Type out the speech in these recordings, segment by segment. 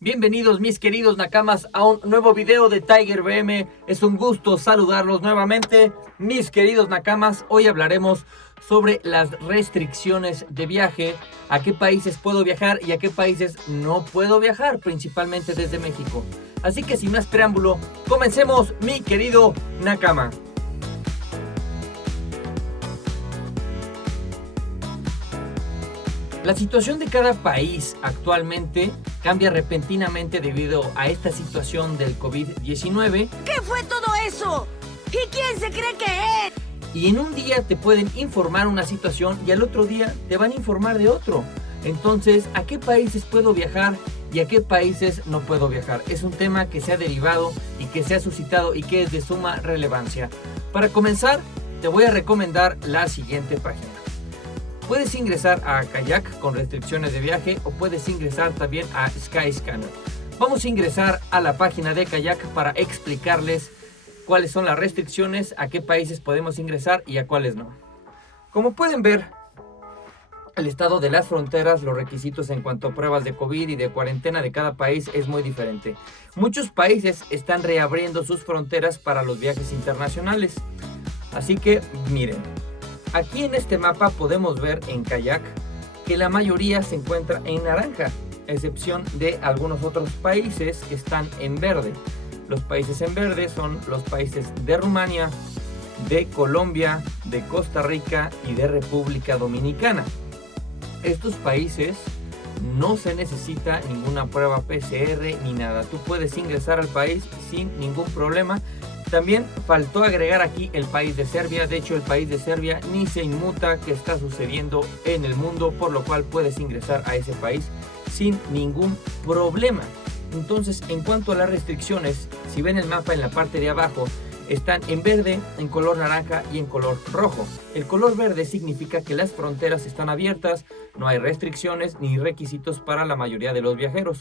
Bienvenidos mis queridos nakamas a un nuevo video de Tiger BM. Es un gusto saludarlos nuevamente, mis queridos nakamas. Hoy hablaremos sobre las restricciones de viaje, a qué países puedo viajar y a qué países no puedo viajar, principalmente desde México. Así que sin más preámbulo, comencemos, mi querido nakama. La situación de cada país actualmente cambia repentinamente debido a esta situación del COVID-19. ¿Qué fue todo eso? ¿Y quién se cree que es? Y en un día te pueden informar una situación y al otro día te van a informar de otro. Entonces, ¿a qué países puedo viajar y a qué países no puedo viajar? Es un tema que se ha derivado y que se ha suscitado y que es de suma relevancia. Para comenzar, te voy a recomendar la siguiente página. Puedes ingresar a Kayak con restricciones de viaje o puedes ingresar también a Skyscanner. Vamos a ingresar a la página de Kayak para explicarles cuáles son las restricciones, a qué países podemos ingresar y a cuáles no. Como pueden ver, el estado de las fronteras, los requisitos en cuanto a pruebas de COVID y de cuarentena de cada país es muy diferente. Muchos países están reabriendo sus fronteras para los viajes internacionales. Así que miren. Aquí en este mapa podemos ver en Kayak que la mayoría se encuentra en naranja, a excepción de algunos otros países que están en verde. Los países en verde son los países de Rumania, de Colombia, de Costa Rica y de República Dominicana. Estos países no se necesita ninguna prueba PCR ni nada. Tú puedes ingresar al país sin ningún problema. También faltó agregar aquí el país de Serbia. De hecho, el país de Serbia ni se inmuta qué está sucediendo en el mundo, por lo cual puedes ingresar a ese país sin ningún problema. Entonces, en cuanto a las restricciones, si ven el mapa en la parte de abajo, están en verde, en color naranja y en color rojo. El color verde significa que las fronteras están abiertas, no hay restricciones ni requisitos para la mayoría de los viajeros.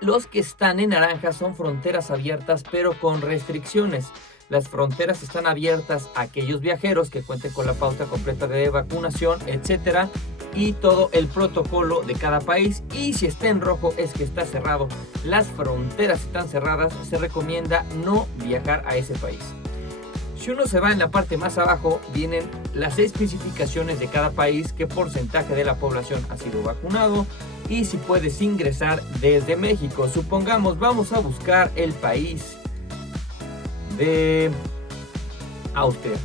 Los que están en naranja son fronteras abiertas pero con restricciones. Las fronteras están abiertas a aquellos viajeros que cuenten con la pauta completa de vacunación, etcétera, y todo el protocolo de cada país. Y si está en rojo es que está cerrado. Las fronteras están cerradas, se recomienda no viajar a ese país. Si uno se va en la parte más abajo, vienen las especificaciones de cada país, qué porcentaje de la población ha sido vacunado y si puedes ingresar desde México. Supongamos, vamos a buscar el país de Austria.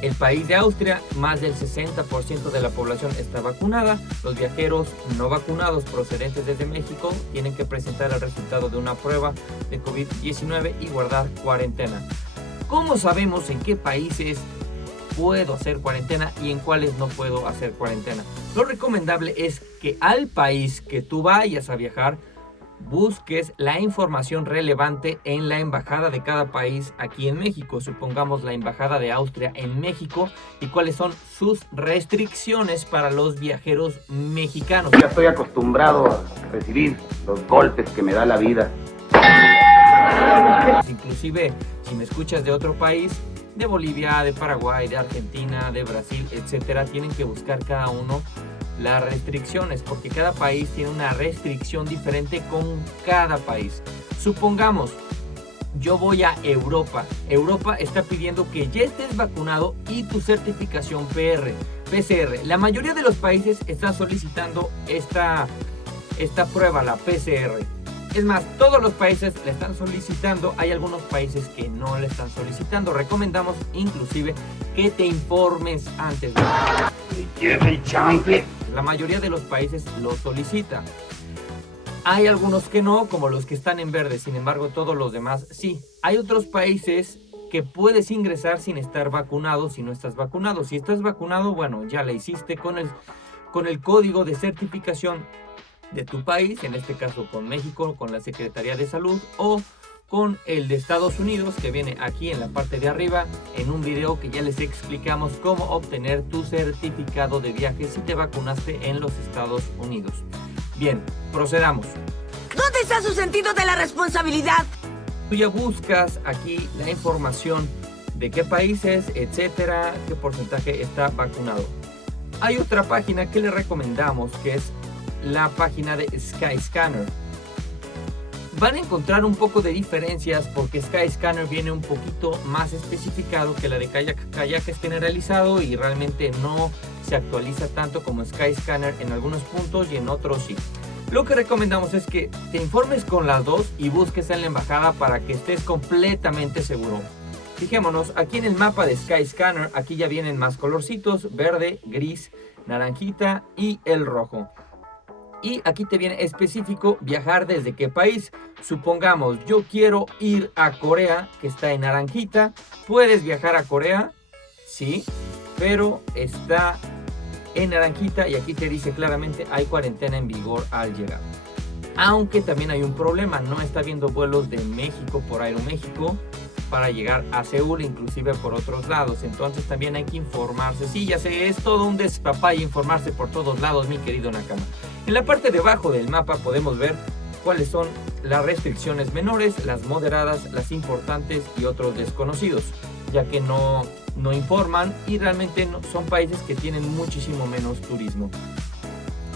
El país de Austria, más del 60% de la población está vacunada. Los viajeros no vacunados procedentes desde México tienen que presentar el resultado de una prueba de COVID-19 y guardar cuarentena. ¿Cómo sabemos en qué países puedo hacer cuarentena y en cuáles no puedo hacer cuarentena? Lo recomendable es que al país que tú vayas a viajar busques la información relevante en la embajada de cada país aquí en México. Supongamos la embajada de Austria en México y cuáles son sus restricciones para los viajeros mexicanos. Ya estoy acostumbrado a recibir los golpes que me da la vida. Inclusive si me escuchas de otro país, de Bolivia, de Paraguay, de Argentina, de Brasil, etcétera, tienen que buscar cada uno las restricciones porque cada país tiene una restricción diferente con cada país. Supongamos, yo voy a Europa. Europa está pidiendo que ya estés vacunado y tu certificación PCR. La mayoría de los países están solicitando esta prueba, la PCR. Es más, todos los países le están solicitando. Hay algunos países que no le están solicitando. Recomendamos inclusive que te informes antes de la mayoría de los países lo solicita. Hay algunos que no, como los que están en verde. Sin embargo, todos los demás sí. Hay otros países que puedes ingresar sin estar vacunado si no estás vacunado. Si estás vacunado, bueno, ya la hiciste con el código de certificación de tu país, en este caso con México, con la Secretaría de Salud o con el de Estados Unidos que viene aquí en la parte de arriba en un video que ya les explicamos cómo obtener tu certificado de viaje si te vacunaste en los Estados Unidos. Bien, procedamos. ¿Dónde está su sentido de la responsabilidad? Tú ya buscas aquí la información de qué países, etcétera, qué porcentaje está vacunado. Hay otra página que le recomendamos que es la página de Skyscanner. Van a encontrar un poco de diferencias porque Skyscanner viene un poquito más especificado que la de Kayak. Kayak es generalizado y realmente no se actualiza tanto como Skyscanner en algunos puntos y en otros sí. Lo que recomendamos es que te informes con las dos y busques en la embajada para que estés completamente seguro. Fijémonos, aquí en el mapa de Skyscanner, aquí ya vienen más colorcitos: verde, gris, naranjita y el rojo. Y aquí te viene específico viajar desde qué país. Supongamos, yo quiero ir a Corea, que está en naranjita. ¿Puedes viajar a Corea? Sí, pero está en naranjita y aquí te dice claramente hay cuarentena en vigor al llegar. Aunque también hay un problema, no está habiendo vuelos de México por Aeroméxico para llegar a Seúl, inclusive por otros lados. Entonces también hay que informarse. Sí, ya sé, es todo un despapalle informarse por todos lados, mi querido Nakama. En la parte de abajo del mapa podemos ver cuáles son las restricciones menores, las moderadas, las importantes y otros desconocidos, ya que no informan y realmente son países que tienen muchísimo menos turismo.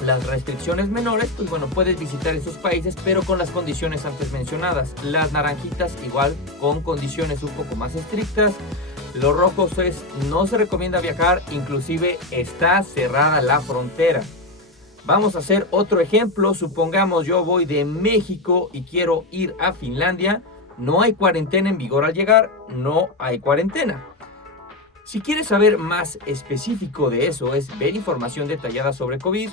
Las restricciones menores, pues bueno, puedes visitar esos países, pero con las condiciones antes mencionadas. Las naranjitas igual, con condiciones un poco más estrictas. Los rojos no se recomienda viajar, inclusive está cerrada la frontera. Vamos a hacer otro ejemplo. Supongamos yo voy de México y quiero ir a Finlandia. No hay cuarentena en vigor al llegar, no hay cuarentena. Si quieres saber más específico de eso, es ver información detallada sobre COVID,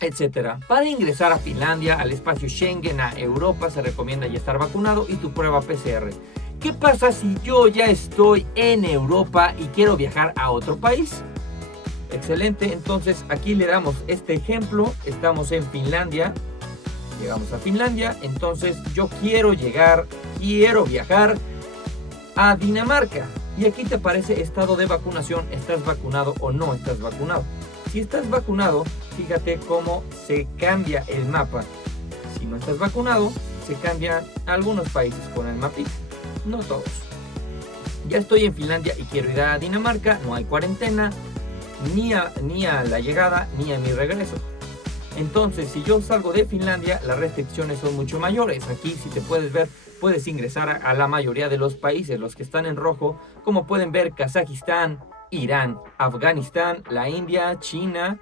etcétera. Para ingresar a Finlandia, al espacio Schengen, a Europa, se recomienda ya estar vacunado y tu prueba PCR. ¿Qué pasa si yo ya estoy en Europa y quiero viajar a otro país? Excelente, entonces aquí le damos este ejemplo. Estamos en Finlandia, llegamos a Finlandia, entonces yo quiero viajar a Dinamarca. Y aquí te aparece estado de vacunación, ¿estás vacunado o no estás vacunado? Si estás vacunado, fíjate cómo se cambia el mapa. Si no estás vacunado, se cambian algunos países con el mapita, no todos. Ya estoy en Finlandia y quiero ir a Dinamarca, no hay cuarentena, ni a la llegada ni a mi regreso. Entonces, si yo salgo de Finlandia, las restricciones son mucho mayores. Aquí, si te puedes ver, puedes ingresar a la mayoría de los países, los que están en rojo, como pueden ver: Kazajistán, Irán, Afganistán, la India, China,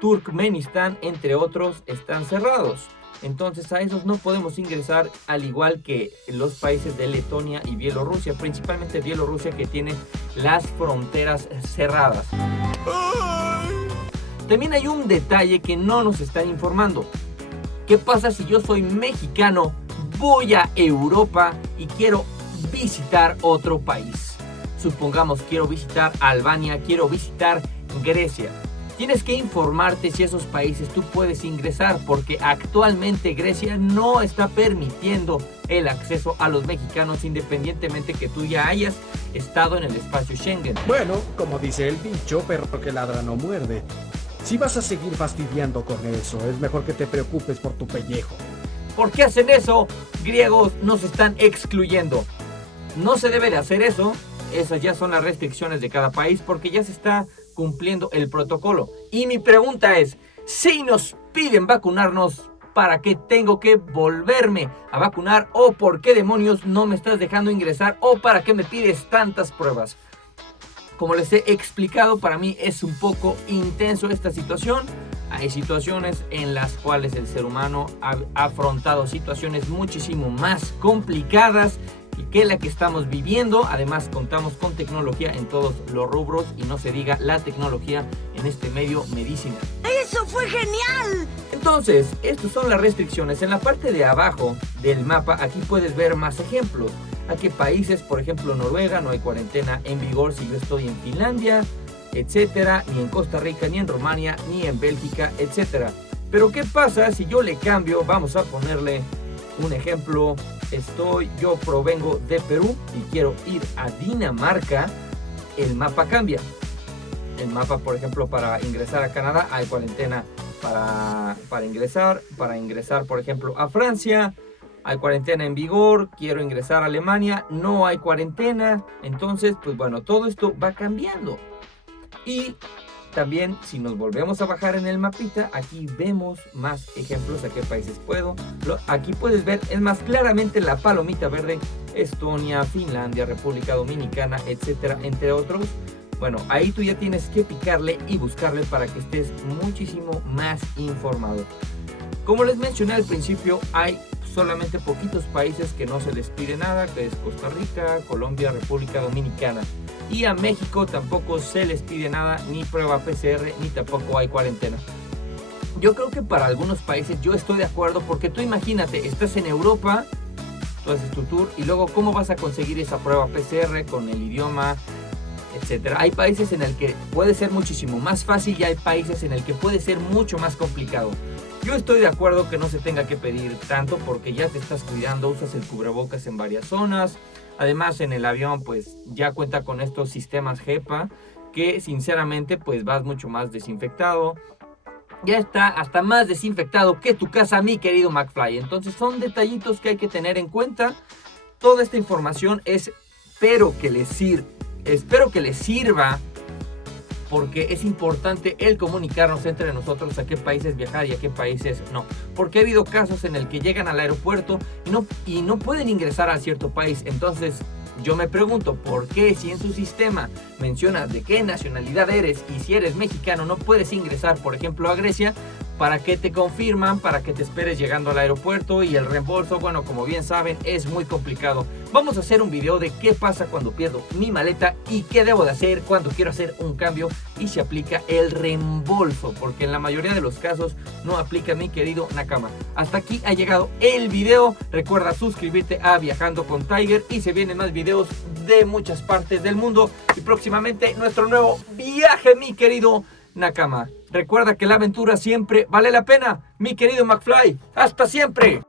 Turkmenistán, entre otros, están cerrados. Entonces a esos no podemos ingresar, al igual que los países de Letonia y Bielorrusia, principalmente Bielorrusia, que tiene las fronteras cerradas. También hay un detalle que no nos están informando. ¿Qué pasa si yo soy mexicano, voy a Europa y quiero visitar otro país? Supongamos quiero visitar Albania, quiero visitar Grecia. Tienes que informarte si esos países tú puedes ingresar, porque actualmente Grecia no está permitiendo el acceso a los mexicanos, independientemente que tú ya hayas estado en el espacio Schengen. Bueno, como dice el dicho, perro que ladra no muerde. Si vas a seguir fastidiando con eso, es mejor que te preocupes por tu pellejo. ¿Por qué hacen eso? Griegos, nos están excluyendo. No se debe de hacer eso. Esas ya son las restricciones de cada país, porque ya se está cumpliendo el protocolo. Y mi pregunta es, si nos piden vacunarnos, ¿para qué tengo que volverme a vacunar? ¿O por qué demonios no me estás dejando ingresar? ¿O para qué me pides tantas pruebas? Como les he explicado, para mí es un poco intenso esta situación. Hay situaciones en las cuales el ser humano ha afrontado situaciones muchísimo más complicadas que la que estamos viviendo. Además, contamos con tecnología en todos los rubros, y no se diga la tecnología en este medio medicinal. ¡Eso fue genial! Entonces, estas son las restricciones. En la parte de abajo del mapa, aquí puedes ver más ejemplos. A qué países, por ejemplo, Noruega, no hay cuarentena en vigor si yo estoy en Finlandia, etcétera, ni en Costa Rica, ni en Rumania, ni en Bélgica, etcétera. Pero ¿qué pasa si yo le cambio? Vamos a ponerle un ejemplo. Yo provengo de Perú y quiero ir a Dinamarca. El mapa cambia. El mapa, por ejemplo, para ingresar a Canadá hay cuarentena para ingresar. Para ingresar, por ejemplo, a Francia hay cuarentena en vigor. Quiero ingresar a Alemania, no hay cuarentena. Entonces, pues bueno, todo esto va cambiando. Y también si nos volvemos a bajar en el mapita, aquí vemos más ejemplos a qué países puedo. Aquí puedes ver, es más claramente la palomita verde, Estonia, Finlandia, República Dominicana, etcétera, entre otros. Bueno, ahí tú ya tienes que picarle y buscarle para que estés muchísimo más informado. Como les mencioné al principio, hay solamente poquitos países que no se les pide nada, que es Costa Rica, Colombia, República Dominicana. Y a México tampoco se les pide nada, ni prueba PCR, ni tampoco hay cuarentena. Yo creo que para algunos países yo estoy de acuerdo, porque tú imagínate, estás en Europa, tú haces tu tour y luego ¿cómo vas a conseguir esa prueba PCR con el idioma, etcétera? Hay países en el que puede ser muchísimo más fácil y hay países en el que puede ser mucho más complicado. Yo estoy de acuerdo que no se tenga que pedir tanto porque ya te estás cuidando, usas el cubrebocas en varias zonas. Además en el avión pues ya cuenta con estos sistemas HEPA que sinceramente pues vas mucho más desinfectado. Ya está hasta más desinfectado que tu casa, mi querido McFly. Entonces son detallitos que hay que tener en cuenta. Toda esta información espero que les sirva, porque es importante el comunicarnos entre nosotros a qué países viajar y a qué países no. Porque ha habido casos en el que llegan al aeropuerto y no pueden ingresar a cierto país. Entonces yo me pregunto, ¿por qué si en su sistema mencionas de qué nacionalidad eres y si eres mexicano no puedes ingresar, por ejemplo, a Grecia? ¿Para qué te confirman? ¿Para que te esperes llegando al aeropuerto? Y el reembolso, bueno, como bien saben, es muy complicado. Vamos a hacer un video de qué pasa cuando pierdo mi maleta y qué debo de hacer cuando quiero hacer un cambio y se aplica el reembolso, porque en la mayoría de los casos no aplica, mi querido Nakama. Hasta aquí ha llegado el video. Recuerda suscribirte a Viajando con Tiger y se vienen más videos de muchas partes del mundo y próximamente nuestro nuevo viaje, mi querido Nakama. Recuerda que la aventura siempre vale la pena, mi querido McFly. ¡Hasta siempre!